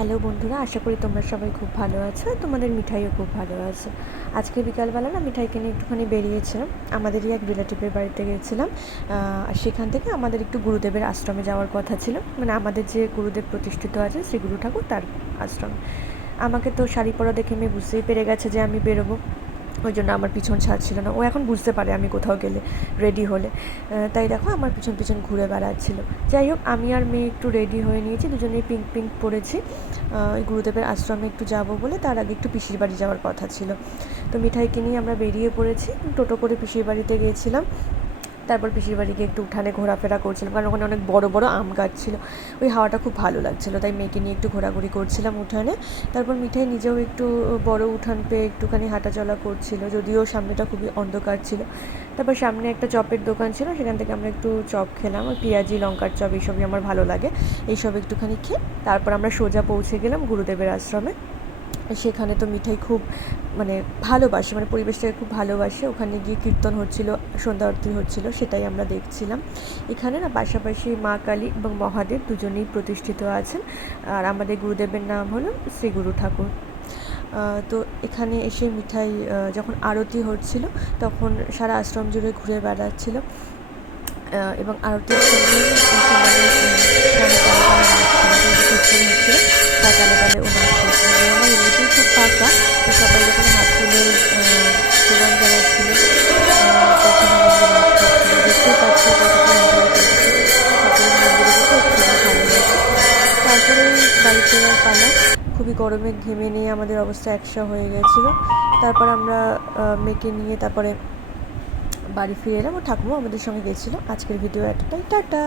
Hello বন্ধুরা, আশা করি তোমরা সবাই খুব ভালো আছো। তোমাদের মিঠাইও খুব ভালো আছে। আজকে বিকালবেলা না মিঠাইকে নিয়ে একটুখানি বেরিয়েছিলাম। আমাদেরই এক রিলেটিভের বাড়িতে গিয়েছিলাম। আর সেখান থেকে আমাদের একটু গুরুদেবের আশ্রমে যাওয়ার কথা ছিল, মানে আমাদের যে গুরুদেব প্রতিষ্ঠিত আছে শ্রী গুরু ঠাকুর তার আশ্রম। আমাকে তো শাড়ি পরা দেখে মেয়ে বুঝতেই পেরে গেছে যে আমি বেরোবো, ওই জন্য আমার পিছন ছাড়ছিল না। ও এখন বুঝতে পারে আমি কোথাও গেলে রেডি হলে, তাই দেখো আমার পিছন পিছন ঘুরে বেড়াচ্ছিল। যাই হোক, আমি আর মেয়ে একটু রেডি হয়ে নিয়েছি, দুজনেই পিঙ্ক পিঙ্ক পরেছি। ওই গুরুদেবের আশ্রমে একটু যাব বলে, তার আগে একটু পিসির বাড়ি যাওয়ার কথা ছিল। তো মিঠাইকে নিয়ে আমরা বেরিয়ে পড়েছি, টোটো করে পিসির বাড়িতে গিয়েছিলাম। তারপর পিসির বাড়ি গিয়ে একটু উঠানে ঘোরাফেরা করছিলাম, কারণ ওখানে অনেক বড় বড় আম গাছ ছিল। ওই হাওয়াটা খুব ভালো লাগছিলো, তাই মেয়েকে নিয়ে একটু ঘোরাঘুরি করছিলাম উঠানে। তারপর মিঠাই নিজেও একটু বড় উঠান পেয়ে একটুখানি হাঁটাচলা করছিল, যদিও সামনেটা খুবই অন্ধকার ছিল। তারপর সামনে একটা চপের দোকান ছিল, সেখান থেকে আমরা একটু চপ খেলাম। ওই পেঁয়াজি লঙ্কার চপ এইসবই আমার ভালো লাগে, এইসব একটুখানি খেয়ে তারপর আমরা সোজা পৌঁছে গেলাম গুরুদেবের আশ্রমে। সেখানে তো মিঠাই খুব মানে ভালোবাসে, মানে পরিবেশটাকে খুব ভালোবাসে। ওখানে গিয়ে কীর্তন হচ্ছিল, সন্ধ্যা আরতি হচ্ছিল, সেটাই আমরা দেখছিলাম। এখানে না পাশাপাশি মা কালী এবং মহাদেব দুজনেই প্রতিষ্ঠিত আছেন। আর আমাদের গুরুদেবের নাম হলো শ্রী গুরু ঠাকুর। তো এখানে এসে মিঠাই যখন আরতি হচ্ছিল তখন সারা আশ্রম জুড়ে ঘুরে বেড়াচ্ছিল, এবং আরতির সময় হচ্ছিল তার তালে তালে ও নাচ করছিল। আমার এমনিতেই খুব পাকা, তো সবাই যখন হাত তুলে প্রণাম জানাচ্ছিল তখন আমাদের নাচ করছিল। দেখতেই পাচ্ছি কতটা এনজয় করছে। ঠাকুরের মন্দিরে যেতে খুবই ভালো লাগে। তারপরে বাড়ি ফেরার পালা। খুবই গরমে ঘেমে নিয়ে আমাদের অবস্থা একসা হয়ে গেছিলো। তারপর আমরা মেয়েকে নিয়ে তারপরে বাড়ি ফিরে এলাম। ও ঠাকুমা আমাদের সঙ্গে গেছিলো। আজকের ভিডিও এতটাই, টাটা।